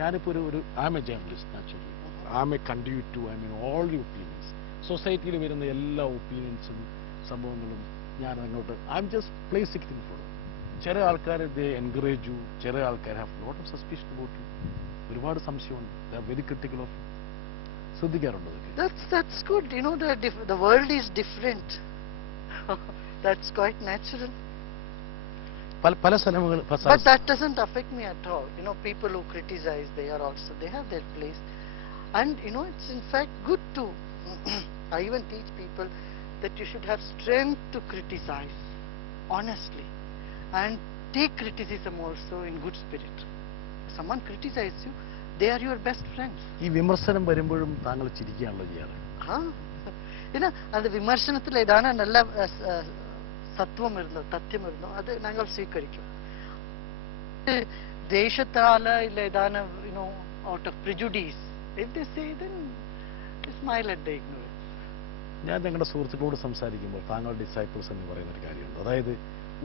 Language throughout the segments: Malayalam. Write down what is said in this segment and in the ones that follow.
ഞാനിപ്പോൾ I'm a journalist naturally. I'm a conduit to all the opinions. സൊസൈറ്റിയിൽ വരുന്ന എല്ലാ ഒപ്പീനിയൻസും സംഭവങ്ങളും ഞാൻ അങ്ങോട്ട് I'm just placing things for. ചില ആൾക്കാർ they encourage you, ചില ആൾക്കാർ have lot of suspicion about you. ഒരുപാട് സംശയമുണ്ട്. They are very critical of you. ശ്രദ്ധിക്കാറുണ്ട് അതൊക്കെ. That's good. The world is different. That's quite natural. പല സ്ഥലങ്ങൾ But that doesn't affect me at all. People who criticize, they have their place. And it's in fact good to I even teach people that you should have strength to criticize honestly and take criticism also in good spirit. If someone criticizes you, they are your best friends. ഈ വിമർശനം വരുമ്പോഴും താങ്കൾ ചിരിക്കുകയാണല്ലോ ചെയ്യാറ്. അത് വിമർശനത്തിൽ ഏതാണ് നല്ല സത്വം ഇരുന്നോ തത്വം ഇരുന്നോ അത് ഞങ്ങൾ സ്വീകരിക്കും. ദേഷ്യത്താല ഇല്ല ഏതാണ് out of prejudice, if they say, then smile at the ignorance. ഞാൻ ഞങ്ങളുടെ സുഹൃത്തുക്കളോട് സംസാരിക്കുമ്പോൾ താങ്കൾ ഡിസൈപ്പിൾസ് എന്ന് പറയുന്ന ഒരു കാര്യമുണ്ട്. അതായത്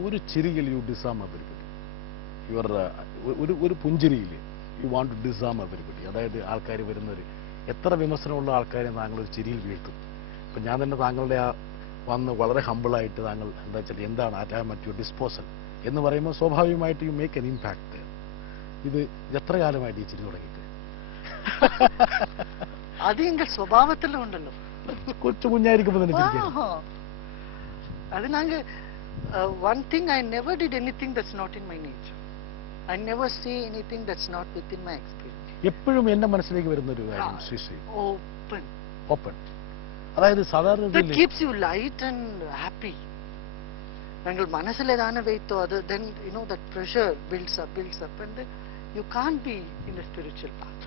ഒരു ചിരിയിൽ യു ഡിസാം എവരിബഡി. ഒരു പുഞ്ചിരിയിൽ you want to disarm everybody. അതായത് ആൾക്കാർ വരുന്നവർ എത്ര വിമർശനമുള്ള ആൾക്കാരെ താങ്കൾ ഒരു ചിരിയിൽ വീഴ്ത്തും. അപ്പം ഞാൻ തന്നെ താങ്കളുടെ വന്ന് വളരെ ഹമ്പിളായിട്ട് താങ്കൾ എന്താ വെച്ചാൽ എന്താണ് അറ്റ് യുവർ ഡിസ്പോസൽ എന്ന് പറയുമ്പോൾ സ്വാഭാവികമായിട്ട് യു മേക്ക് എൻ ഇമ്പാക്ട്. ഇത് എത്ര കാലമായിട്ട് ഈ ചിരി തുടങ്ങിയിട്ട്? അത് എങ്കിൽ സ്വഭാവത്തിലും ഉണ്ടല്ലോ. കൊച്ചു കുഞ്ഞായിരിക്കുമ്പോൾ തന്നെ ചിരിക്കണം. അത് ഞങ്ങൾ one thing, I never did anything that's not in my nature. I never say anything that's not within my experience. എപ്പോഴും എന്റെ മനസ്സിലേക്ക് വരുന്ന ഒരു കാര്യം ശ്രീ ഓപ്പൺ. അതായത് സാധാരണ that keeps you light and happy. ഞങ്ങൾ മനസ്സിലേതാണ് വെയിത്തോ അത് then that pressure builds up and then you can't be in the spiritual path.